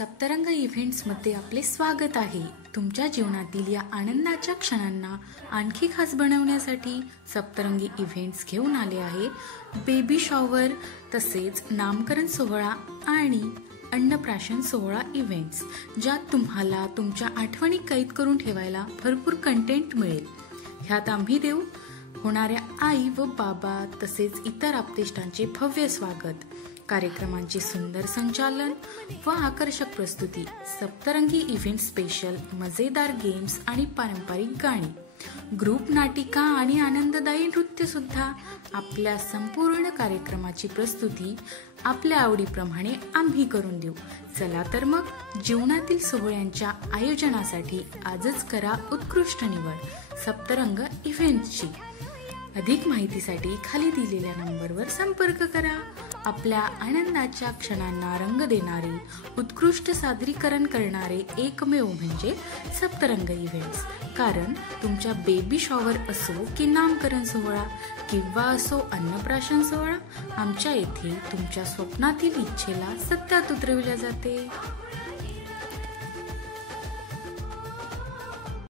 सप्तरंग इव्हेंट्समध्ये आपले स्वागत आहे. तुमच्या जीवनातील या आनंदाच्या क्षणांना आणखी खास बनवण्यासाठी सप्तरंगी इव्हेंट्स घेऊन आले आहे बेबी शॉवर, तसेच नामकरण सोहळा आणि अन्नप्राशन सोहळा इव्हेंट्स, ज्यात तुम्हाला तुमच्या आठवणी कैद करून ठेवायला भरपूर कंटेंट मिळेल. ह्यात आम्ही देऊ होणाऱ्या आई व बाबा तसेच इतर आप्तेष्टांचे भव्य स्वागत, कार्यक्रमांचे सुंदर संचालन व आकर्षक प्रस्तुती, सप्तरंगी इव्हेंट स्पेशल, मजेदार गेम्स आणि पारंपरिक गाणी, ग्रुप नाटिका आणि आनंददायी नृत्य सुद्धा. आपल्या संपूर्ण कार्यक्रमाची प्रस्तुती आपल्या आवडीप्रमाणे आम्ही करून देऊ. चला तर मग जीवनातील सोहळ्यांच्या आयोजनासाठी आजच करा उत्कृष्ट निवड सप्तरंग इव्हेंट्सची. अधिक माहितीसाठी खाली दिलेल्या नंबरवर संपर्क करा. आपल्या आनंदाच्या क्षणांना रंग देणारे, उत्कृष्ट सादरीकरण करणारे एकमेव म्हणजे सप्तरंग इव्हेंट्स. कारण तुमच्या बेबी शॉवर असो की नामकरण सोहळा किंवा असो अन्नप्राशन सोहळा, आमच्या येथे तुमच्या स्वप्नातील इच्छेला सत्यात उतरविले जाते.